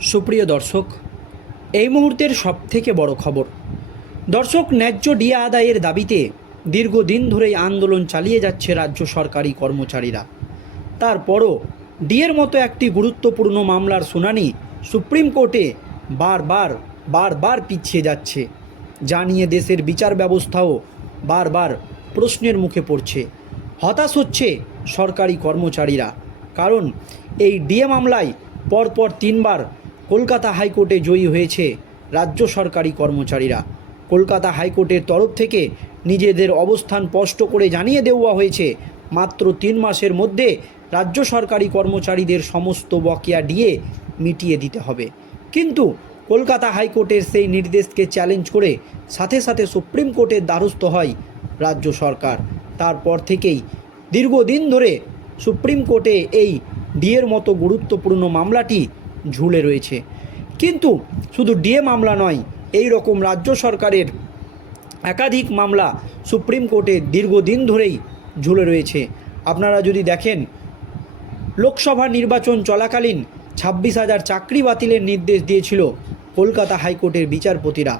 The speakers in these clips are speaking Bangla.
সুপ্রিয় দর্শক, এই মুহূর্তের সবথেকে বড় খবর। দর্শক, ন্যায্য ডিয়া আদায়ের দাবিতে দীর্ঘদিন ধরেই আন্দোলন চালিয়ে যাচ্ছে রাজ্য সরকারি কর্মচারীরা। তারপরও ডিএর মতো একটি গুরুত্বপূর্ণ মামলার শুনানি সুপ্রিম কোর্টে বারবার বারবার পিছিয়ে যাচ্ছে। যা নিয়ে দেশের বিচার ব্যবস্থাও বারবার প্রশ্নের মুখে পড়ছে। হতাশ হচ্ছে সরকারি কর্মচারীরা, কারণ এই ডিএ মামলায় পরপর তিনবার কলকাতা হাইকোর্টে জয়ী হয়েছে রাজ্য সরকারি কর্মচারীরা। কলকাতা হাইকোর্টের তরফ থেকে নিজেদের অবস্থান স্পষ্ট করে জানিয়ে দেওয়া হয়েছে, মাত্র তিন মাসের মধ্যে রাজ্য সরকারি কর্মচারীদের সমস্ত বকেয়া ডিএ মিটিয়ে দিতে হবে। কিন্তু কলকাতা হাইকোর্টের সেই নির্দেশকে চ্যালেঞ্জ করে সাথে সাথে সুপ্রিম কোর্টের দ্বারস্থ হয় রাজ্য সরকার। তারপর থেকেই দীর্ঘদিন ধরে সুপ্রিম কোর্টে এই ডিয়ের মতো গুরুত্বপূর্ণ মামলাটি ঝুলে রয়েছে। কিন্তু শুধু ডিএ মামলা নয়, এই রকম রাজ্য সরকারের একাধিক মামলা সুপ্রিম কোর্টে দীর্ঘদিন ধরেই ঝুলে রয়েছে। আপনারা যদি দেখেন, লোকসভা নির্বাচন চলাকালীন ছাব্বিশ হাজার চাকরি বাতিলের নির্দেশ দিয়েছিল কলকাতা হাইকোর্টের বিচারপতিরা।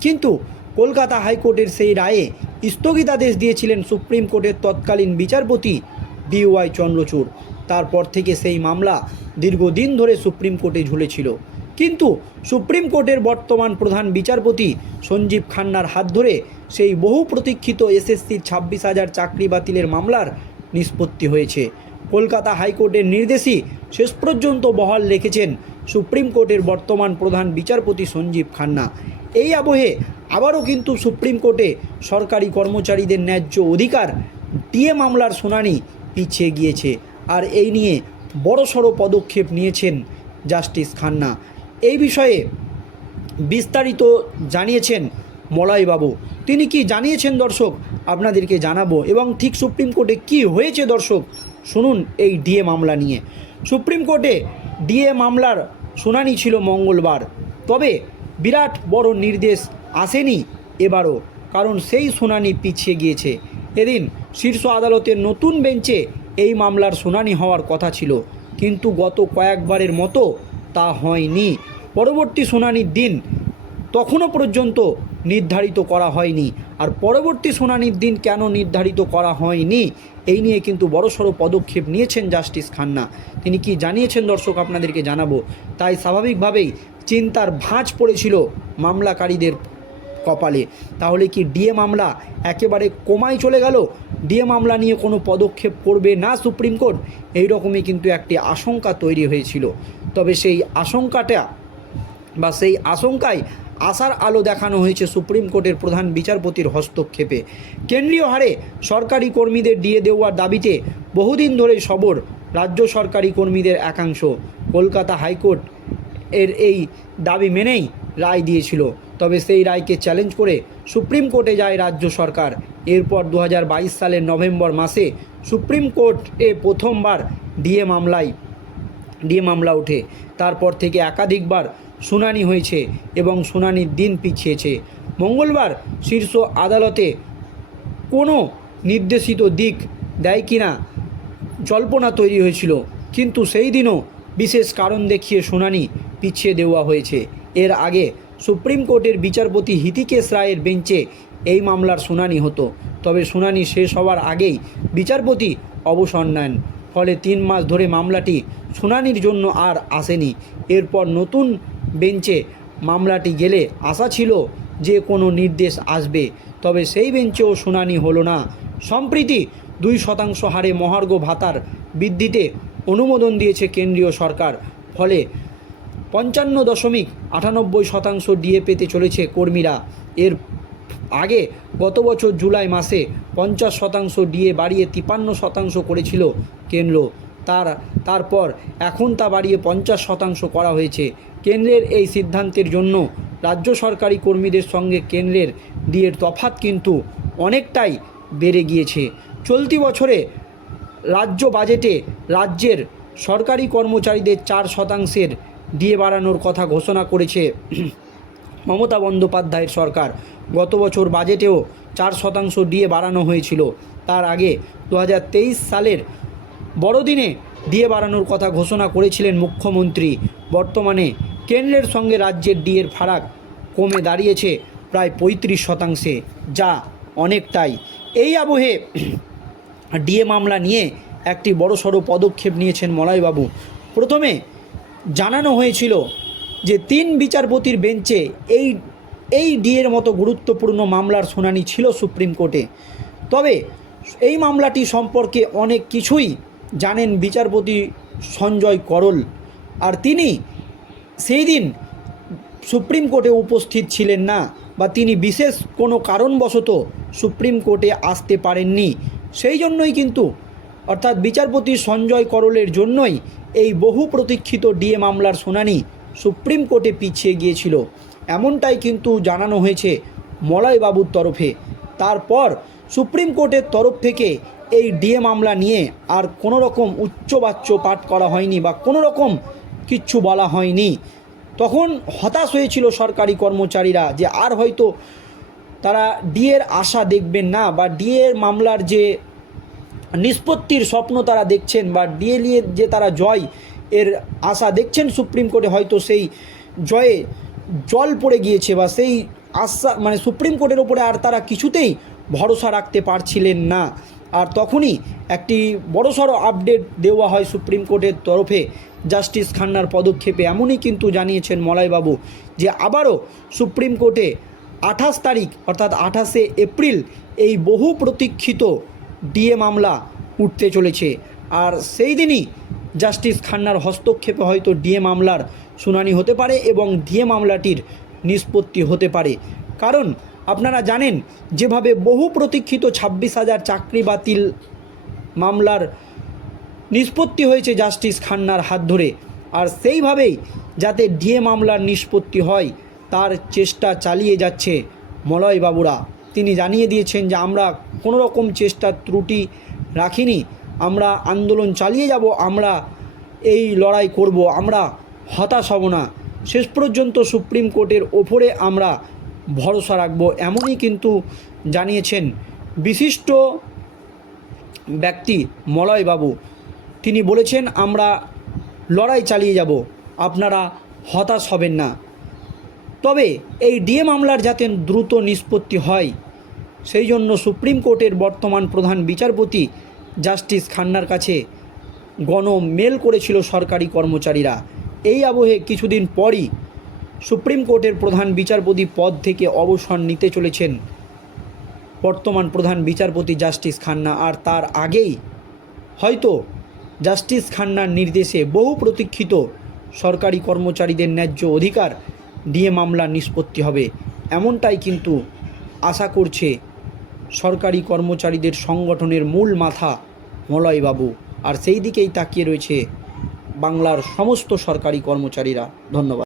কিন্তু কলকাতা হাইকোর্টের সেই রায়ে স্থগিতাদেশ দিয়েছিলেন সুপ্রিম কোর্টের তৎকালীন বিচারপতি ডিওয়াই চন্দ্রচূড়। তারপর থেকে সেই মামলা দীর্ঘদিন ধরে সুপ্রিম কোর্টে ঝুলেছিল। কিন্তু সুপ্রিম কোর্টের বর্তমান প্রধান বিচারপতি সঞ্জীব খান্নার হাত ধরে সেই বহু প্রতীক্ষিত এসএসসির ছাব্বিশ হাজার চাকরি বাতিলের মামলার নিষ্পত্তি হয়েছে। কলকাতা হাইকোর্টের নির্দেশই শেষ পর্যন্ত বহাল রেখেছেন সুপ্রিম কোর্টের বর্তমান প্রধান বিচারপতি সঞ্জীব খান্না। এই আবহে আবারও কিন্তু সুপ্রিম কোর্টে সরকারি কর্মচারীদের ন্যায্য অধিকার ডিএ মামলার শুনানি পিছিয়ে গিয়েছে। আর এই নিয়ে বড়সড় পদক্ষেপ নিয়েছেন জাস্টিস খান্না। এই বিষয়ে বিস্তারিত জানিয়েছেন মলয়বাবু। তিনি কি জানিয়েছেন দর্শক? আপনাদেরকে জানাব এবং ঠিক সুপ্রিম কোর্টে কি হয়েছে দর্শক? শুনুন এই ডিএ মামলা নিয়ে। সুপ্রিম কোর্টে ডিএ মামলার শুনানি ছিল মঙ্গলবার। তবে বিরাট বড় নির্দেশ আসেনি এবারও, কারণ সেই শুনানি পিছিয়ে গিয়েছে। এদিন শীর্ষ আদালতের নতুন বেঞ্চে এই মামলার শুনানি হওয়ার কথা ছিল। কিন্তু গত কয়েকবারের মতো তা হয়নি। পরবর্তী শুনানির দিন তখনও পর্যন্ত নির্ধারিত করা হয়নি। আর পরবর্তী শুনানির দিন কেন নির্ধারিত করা হয়নি, এই নিয়ে কিন্তু বড়সড় পদক্ষেপ নিয়েছেন জাস্টিস খান্না। তিনি কি জানিয়েছেন দর্শক, আপনাদেরকে জানাব। তাই স্বাভাবিকভাবেই চিন্তার ভাঁজ পড়েছিল মামলাকারীদের কপালে। তাহলে কি ডিএ মামলা একেবারে কমায় চলে গেল? ডিএ মামলা নিয়ে কোনো পদক্ষেপ করবে না সুপ্রিম কোর্ট? এই রকমই কিন্তু একটি আশঙ্কা তৈরি হয়েছিল। তবে সেই আশঙ্কাটা বা সেই আশঙ্কায় আশার আলো দেখানো হয়েছে সুপ্রিম কোর্টের প্রধান বিচারপতির হস্তক্ষেপে। কেন্দ্রীয় হারে সরকারি কর্মীদের ডিএ দেওয়ার দাবিতে বহুদিন ধরেই সবর রাজ্য সরকারি কর্মীদের একাংশ। কলকাতা হাইকোর্ট এর এই দাবি মেনেই রায় দিয়েছিল। তবে সেই রায়কে চ্যালেঞ্জ করে সুপ্রিম কোর্টে যায় রাজ্য সরকার। এরপর দু হাজার বাইশ সালের নভেম্বর মাসে সুপ্রিম কোর্টে প্রথমবার ডিএ মামলায়, ডিএ মামলা ওঠে। তারপর থেকে একাধিকবার শুনানি হয়েছে এবং শুনানির দিন পিছিয়েছে। মঙ্গলবার শীর্ষ আদালতে কোনো নির্দেশিত দিক দেয় কিনা জল্পনা তৈরি হয়েছিল, কিন্তু সেই দিনও বিশেষ কারণ দেখিয়ে শুনানি পিছিয়ে দেওয়া হয়েছে। এর আগে সুপ্রিম কোর্টের বিচারপতি হিতিকেশ রায়ের বেঞ্চে এই মামলার শুনানি হতো। তবে শুনানি শেষ হওয়ার আগেই বিচারপতি অবসর নেন। ফলে তিন মাস ধরে মামলাটি শুনানির জন্য আর আসেনি। এরপর নতুন বেঞ্চে মামলাটি গেলে আশা ছিল যে কোনো নির্দেশ আসবে। তবে সেই বেঞ্চেও শুনানি হলো না। সম্প্রীতি দুই শতাংশ হারে মহার্ঘ ভাতার বৃদ্ধিতে অনুমোদন দিয়েছে কেন্দ্রীয় সরকার। ফলে পঞ্চান্ন দশমিক আটানব্বই শতাংশ ডিএ পেতে চলেছে কর্মীরা। এর আগে গত বছর জুলাই মাসে পঞ্চাশ শতাংশ ডিএ বাড়িয়ে তিপান্ন শতাংশ করেছিল কেন্দ্র। তার, তারপর এখন তা বাড়িয়ে পঞ্চাশ শতাংশ করা হয়েছে। কেন্দ্রের এই সিদ্ধান্তের জন্য রাজ্য সরকারি কর্মীদের সঙ্গে কেন্দ্রের ডিএর তফাত কিন্তু অনেকটাই বেড়ে গিয়েছে। চলতি বছরে রাজ্য বাজেটে রাজ্যের সরকারি কর্মচারীদের চার শতাংশের ডিএ বাড়ানোর কথা ঘোষণা করেছে মমতা বন্দ্যোপাধ্যায়ের সরকার। গত বছর বাজেটেও চার শতাংশ ডিএ বাড়ানো হয়েছিল। তার আগে দু হাজার তেইশ সালের বড়দিনে ডিএ বাড়ানোর কথা ঘোষণা করেছিলেন মুখ্যমন্ত্রী। বর্তমানে কেন্দ্রের সঙ্গে রাজ্যের ডিএর ফারাক কমে দাঁড়িয়েছে প্রায় পঁয়ত্রিশ শতাংশে, যা অনেকটাই। এই আবহে ডিএ মামলা নিয়ে একটি বড়সড় পদক্ষেপ নিয়েছেন মলয়বাবু। প্রথমে জানানো হয়েছিল যে তিন বিচারপতির বেঞ্চে এই এই ডিএর মতো গুরুত্বপূর্ণ মামলার শুনানি ছিল সুপ্রিম কোর্টে। তবে এই মামলাটি সম্পর্কে অনেক কিছুই জানেন বিচারপতি সঞ্জয় করল। আর তিনি সেই দিন সুপ্রিম কোর্টে উপস্থিত ছিলেন না বা তিনি বিশেষ কোনো কারণবশত সুপ্রিম কোর্টে আসতে পারেননি। সেই জন্যই কিন্তু অর্থাৎ বিচারপতি সঞ্জয় করলের জন্যই এই বহু প্রতীক্ষিত ডিএ মামলার শুনানি সুপ্রিম কোর্টে পিছিয়ে গিয়েছিল। এমনটাই কিন্তু জানানো হয়েছে মলয়বাবুর তরফে। তারপর সুপ্রিম কোর্টের তরফ থেকে এই ডিএ মামলা নিয়ে আর কোনো রকম উচ্চবাচ্য পাঠ করা হয়নি বা কোনো রকম কিচ্ছু বলা হয়নি। তখন হতাশ হয়েছিল সরকারি কর্মচারীরা যে আর হয়তো তারা ডিএর আশা দেখবেন না বা ডিএর মামলার যে নিষ্পত্তির স্বপ্ন তারা দেখছেন বা ডিএলিএ যে তারা জয় এর আশা দেখছেন সুপ্রিম কোর্টে, হয়তো সেই জয়ে জল পড়ে গিয়েছে বা সেই আশা মানে সুপ্রিম কোর্টের ওপরে আর তারা কিছুতেই ভরসা রাখতে পারছিলেন না। আর তখনই একটি বড়সড় আপডেট দেওয়া হয় সুপ্রিম কোর্টের তরফে জাস্টিস খান্নার পদক্ষেপে। এমনই কিন্তু জানিয়েছেন মলয়বাবু যে আবারও সুপ্রিম কোর্টে আঠাশ তারিখ, অর্থাৎ আঠাশে এপ্রিল, এই বহু প্রতীক্ষিত ডিএ মামলা উঠতে চলেছে। আর সেই দিনই জাস্টিস খান্নার হস্তক্ষেপে হয়তো ডিএ মামলার শুনানি হতে পারে এবং ডিএ মামলাটির নিষ্পত্তি হতে পারে। কারণ আপনারা জানেন, যেভাবে বহু প্রতীক্ষিত ছাব্বিশ হাজার চাকরি বাতিল মামলার নিষ্পত্তি হয়েছে জাস্টিস খান্নার হাত ধরে। আর সেইভাবেই যাতে ডিএ মামলার নিষ্পত্তি হয়, তার চেষ্টা চালিয়ে যাচ্ছে মলয় বাবুরা তিনি জানিয়ে দিয়েছেন যে আমরা কোনো রকম চেষ্টা, ত্রুটি রাখিনি। আমরা আন্দোলন চালিয়ে যাব, আমরা এই লড়াই করব, আমরা হতাশ হব না। শেষ পর্যন্ত সুপ্রিম কোর্টের ওপরে আমরা ভরসা রাখব, এমনই কিন্তু জানিয়েছেন বিশিষ্ট ব্যক্তি মলয়বাবু। তিনি বলেছেন, আমরা লড়াই চালিয়ে যাব, আপনারা হতাশ হবেন না। তবে এই ডিএ মামলার যাতে দ্রুত নিষ্পত্তি হয় সেই জন্য সুপ্রিম কোর্টের বর্তমান প্রধান বিচারপতি জাস্টিস খান্নার কাছে গণ মেল করেছিল সরকারি কর্মচারীরা। এই আবহে কিছুদিন পরই সুপ্রিম কোর্টের প্রধান বিচারপতি পদ থেকে অবসর নিতে চলেছেন বর্তমান প্রধান বিচারপতি জাস্টিস খান্না। আর তার আগেই হয়তো জাস্টিস খান্নার নির্দেশে বহু প্রতীক্ষিত সরকারি কর্মচারীদের ন্যায্য অধিকার দিয়ে মামলা নিষ্পত্তি হবে। এমনটাই কিন্তু আশা করছে সরকারি কর্মচারীদের সংগঠনের মূল মাথা মলয়বাবু। আর সেই দিকেই তাকিয়ে রয়েছে বাংলার সমস্ত সরকারি কর্মচারীরা। ধন্যবাদ।